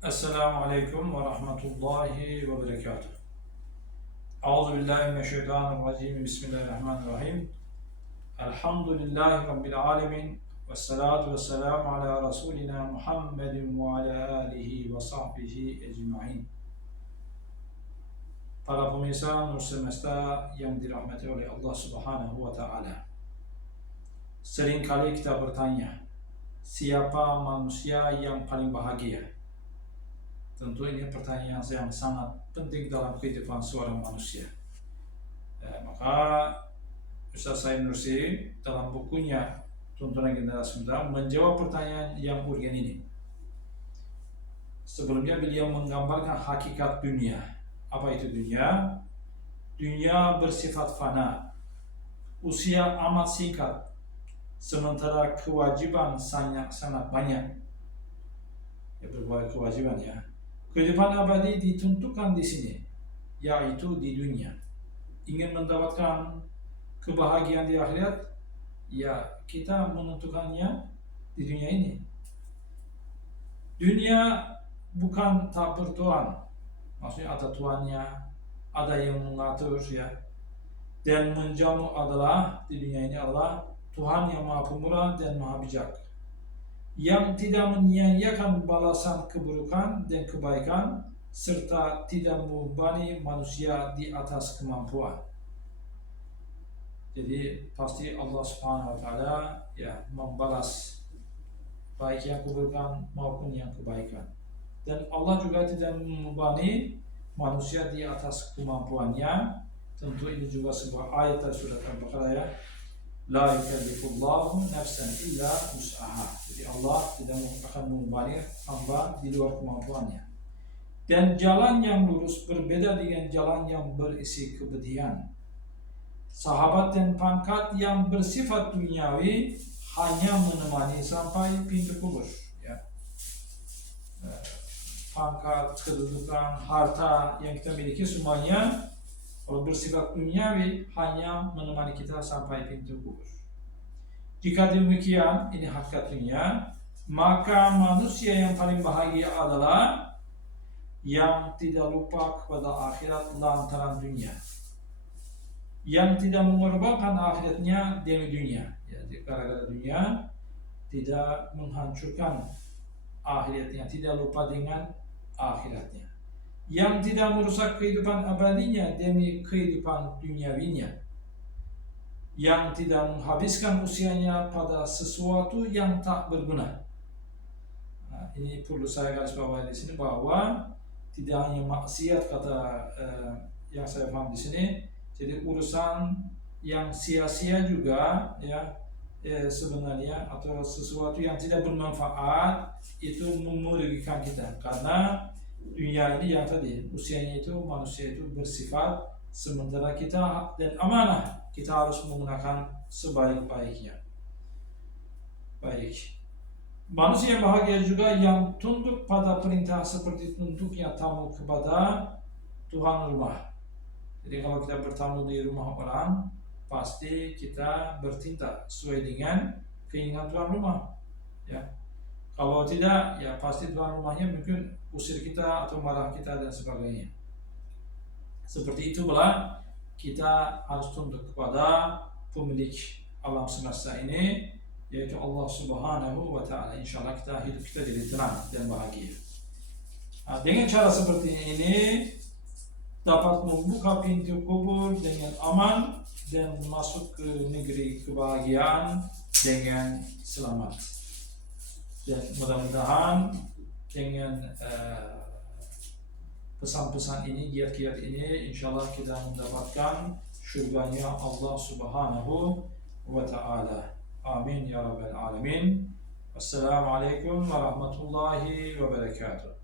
Assalamualaikum warahmatullahi wabarakatuh. A'udzubillahi minasyaitonirrajim. Bismillahirrahmanirrahim. Alhamdulillahi rabbil alamin. Wassalatu wassalamu ala rasulina Muhammadin wa ala alihi wa sahbihi ajma'in. Para pemirsa Nur Semesta yang dirahmati oleh Allah Subhanahu wa taala. Seringkali kita bertanya, siapa manusia yang paling bahagia? Tentu ini pertanyaan yang sangat penting dalam kehidupan seorang manusia. Maka Ustaz Said Nursi dalam bukunya Tuntunan Generasi Muda menjawab pertanyaan yang urgen ini. Sebelumnya beliau menggambarkan hakikat dunia. Apa itu dunia? Dunia bersifat fana, usia amat singkat, sementara kewajiban sangat banyak. Berbagai kewajiban ya. Kehidupan abadi ditentukan di sini, yaitu di dunia. Ingin mendapatkan kebahagiaan di akhirat, ya kita menentukannya di dunia ini. Dunia bukan tak bertuan, maksudnya ada tuannya, ada yang mengatur ya. Dan menjamu adalah di dunia ini adalah Tuhan yang Maha Pemurah dan Maha Bijak, yang tidak menyia-nyiakan balasan keburukan dan kebaikan, serta tidak membebani manusia di atas kemampuan. Jadi pasti Allah Subhanahu wa taala ya membalas baik yang keburukan maupun yang kebaikan. Dan Allah juga tidak membebani manusia di atas kemampuannya. Tentu ini juga sebuah ayat dari surat Al-Baqarah ya. La yukallifullahu nafsan illa wus'aha. Jadi Allah tidak akan membebani hamba di luar kemampuannya. Dan jalan yang lurus berbeda dengan jalan yang berisi kebedian. Sahabat dan pangkat yang bersifat duniawi hanya menemani sampai pintu kubur. Ya. Pangkat, kedudukan, harta yang kita miliki semuanya kalau bersifat duniawi hanya menemani kita sampai pintu kubur. Jika demikian, ini hakikat dunia, maka manusia yang paling bahagia adalah yang tidak lupa kepada akhirat lantaran dunia, yang tidak mengorbankan akhiratnya demi dunia. Ya, gara-gara dunia tidak menghancurkan akhiratnya, tidak lupa dengan akhiratnya, yang tidak merusak kehidupan abadinya demi kehidupan duniawinya, yang tidak menghabiskan usianya pada sesuatu yang tak berguna. Nah, ini perlu saya garis bawahi di sini bahwa tidak hanya maksiat kata yang saya paham di sini, jadi urusan yang sia-sia juga ya sebenarnya, atau sesuatu yang tidak bermanfaat itu merugikan kita, karena dunia ini yang tadi usianya itu manusia itu bersifat sementara kita dan amanah kita harus menggunakan sebaik-baiknya. Baik. Manusia yang bahagia juga yang tunduk pada perintah seperti tunduknya tamu kepada tuan rumah. Jadi kalau kita bertamu di rumah orang, pasti kita bertindak sesuai dengan keinginan tuan rumah. Ya. Kalau tidak, ya pasti tuan rumahnya mungkin usir kita atau marah kita dan sebagainya. Seperti itu pula kita harus tunduk kepada pemilik alam semesta ini, yaitu Allah Subhanahu wa taala. Insyaallah hidup kita jadi tenang dan bahagia. Nah, dengan cara seperti ini dapat membuka pintu kubur dengan aman dan masuk ke negeri kebahagiaan dengan selamat. Dan mudah-mudahan dengan pesan-pesan ini, giat-giat ini, insyaallah kita mendapatkan syurganya Allah Subhanahu wa ta'ala. Amin ya rabbal alamin. Wassalamualaikum warahmatullahi wabarakatuh.